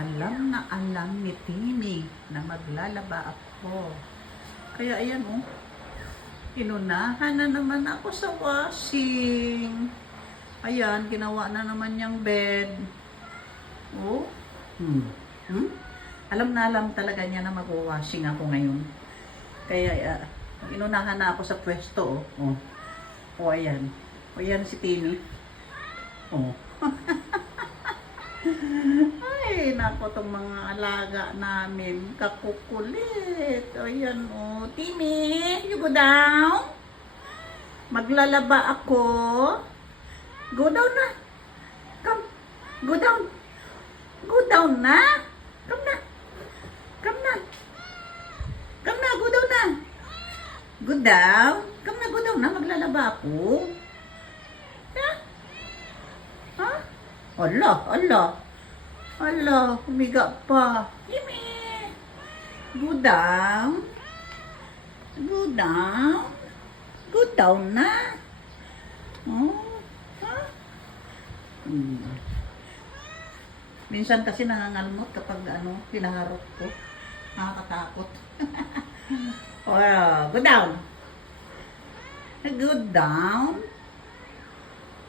Alam ni Timmy na maglalaba ako. Kaya ayan oh, inunahan na naman ako sa washing. Ayan, ginawa na naman niyang bed. Oh, Alam na alam talaga niya na mag-washing ako ngayon. Kaya inunahan na ako sa pwesto oh. Oh, ayan. O ayan si Timmy. Oh. Ay, nako tong mga alaga namin. Kakukulit. O yan o. Timmy, you go down. Maglalaba ako. Go down na. Come. Go down. Go down na. Come na. Come na. Come na. Go down na. Go down. Come na. Go down na. Maglalaba ako. Ha? Ha? Ala, ala. Ala, humiga pa. Timmy! Go down. Go down. Go down na. Oh, ha? Minsan kasi nangangalmot kapag pinaharap ko. Nakakatakot. Oh, go down. Go down.